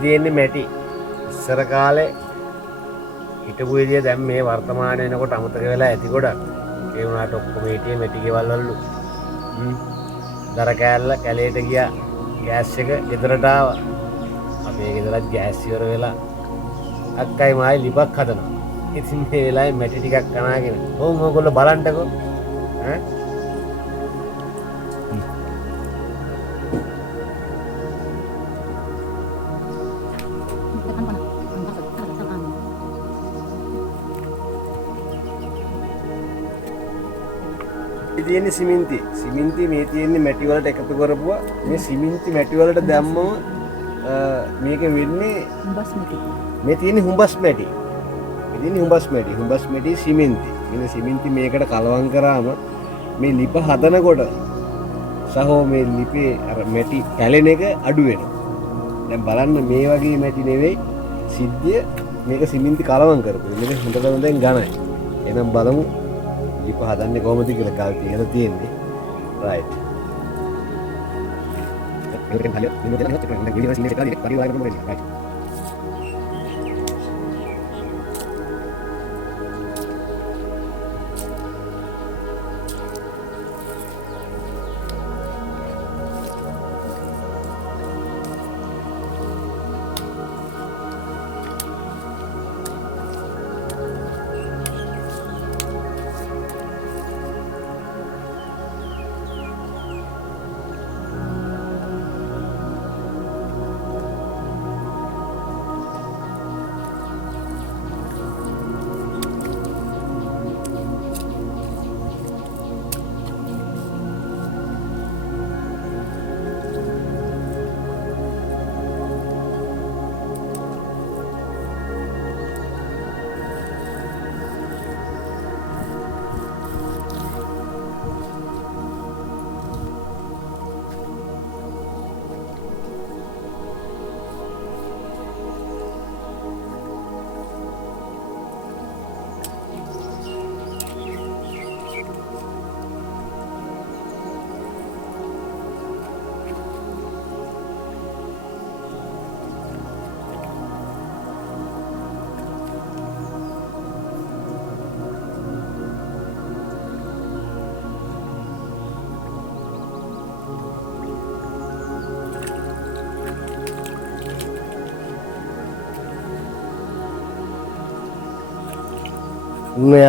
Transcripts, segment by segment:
තියෙන්නේ මැටි. ඉස්සර කාලේ හිටපු විදිය දැන් මේ වර්තමානයේ එනකොට අමතක වෙලා ඇති ගොඩක්. ඒ වුණාට ඔක්කොම හිටියේ මැටි ගෙවල් වලලු. දර කෑල්ල කැලේට ගියා. ගෑස් එක ගෙදරට ආවා. අපේ ගෙදරත් ගෑස් ඉවර වෙලා අක්කයි මායි ලිපක් හදනවා. ඉතින් මේ වෙලාවේ මැටි ටිකක් කනාගෙන. ඕම් ඕගොල්ලෝ බලන්නකෝ. ඈ තියෙන්නේ සිමෙන්ති මේ තියෙන්නේ මැටි වලට එකතු කරපුවා මේ සිමෙන්ති මැටි වලට දැම්මම මේක වෙන්නේ හුඹස් මැටි මේ තියෙන්නේ හුඹස් මැටි සිමෙන්ති මේ සිමෙන්ති මේකට කලවම් කරාම මේ ලිප හදනකොට සහෝ මේ ලිපේ අර මැටි කැලෙන එක අඩු වෙනවා දැන් බලන්න මේ වගේ මැටි නෙවෙයි සිද්ධිය මේක සිමෙන්ති කලවම් කරපු මේක හොඳටම දැන් ඝනයි එහෙනම් බලමු ලිප හදන්නේ කොහොමද කියලා ගල් තියලා තියෙන්නේ රයිට්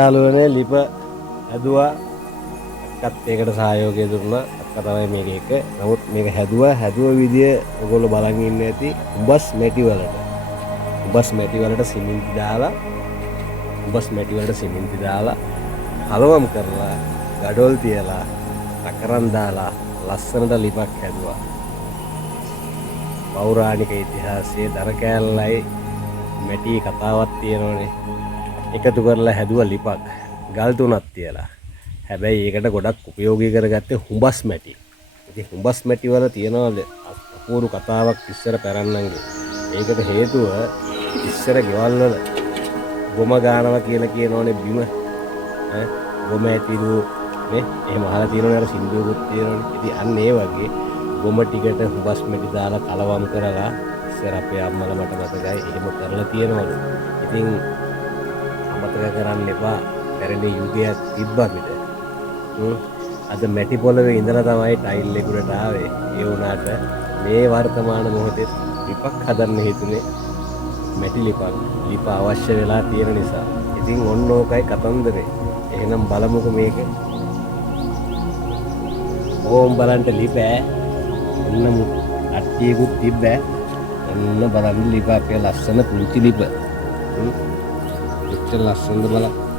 යාළුවනේ ලිප හැදුවා අක්කත් ඒකට සහයෝගය දුන්නා අක්කා තමයි මේක එක නමුත් මේක හැදුව විදිය ඔයගොල්ලෝ බලන් ඉන්න ඇති උඹස් මැටි වලට සිමෙන්ති දාලා කලවම් කරලා ගඩොල් තියලා අකරන් දාලා ලස්සනට ලිපක් හැදුවා පෞරාණික ඉතිහාසයේ දර කෑල්ලයි මැටි කතාවක් තියෙනවනේ එකතු කරලා හැදුවා ලිපක් ගල් තුනක් තියලා හැබැයි ඒකට ගොඩක් උපයෝගී කරගත්තේ හුඹස් මැටි. ඉතින් හුඹස් මැටි වල තියෙනවා අපූර්ව කතාවක් ඉස්සර පැරන්නන්ගේ. ඒකට හේතුව ඉස්සර ගෙවල් වල ගොම ගානවා කියලා කියනෝනේ බිම ඈ ගොම ඇතිරු නේ එහෙම අහලා තියෙනවනේ අර සින්දුවකුත් තියෙනවනේ. ඉතින් අන්න ඒ වගේ ගොම ටිකට හුඹස් මැටි දාලා කලවම් කරලා ඉස්සර අපේ අම්මලා මට මතකයි එහෙම කරලා තියෙනවලු. ඉතින් අමතක කරන්න එපා පැරණි යුගයක් තිබ්බා අපිට. අද මැටි පොළවේ ඉඳලා තමයි ටයිල් එකට ආවේ. ඒ වුණාට මේ වර්තමාන මොහොතේ ලිපක් හදන්න හේතුනේ මැටි ලිප අවශ්‍ය වෙලා තියෙන නිසා. ඉතින් ඔන්න ඕකයි කතන්දරේ. එහෙනම් බලමුකෝ මේක. ඕම් බලන්න ලිප ඔන්න අට්ටියකුත් තිබ්බ. ඔන්න බලන්න ලිප අපේ ලස්සන පුංචි ලිප. එච්චර ලස්සනද බලන්න.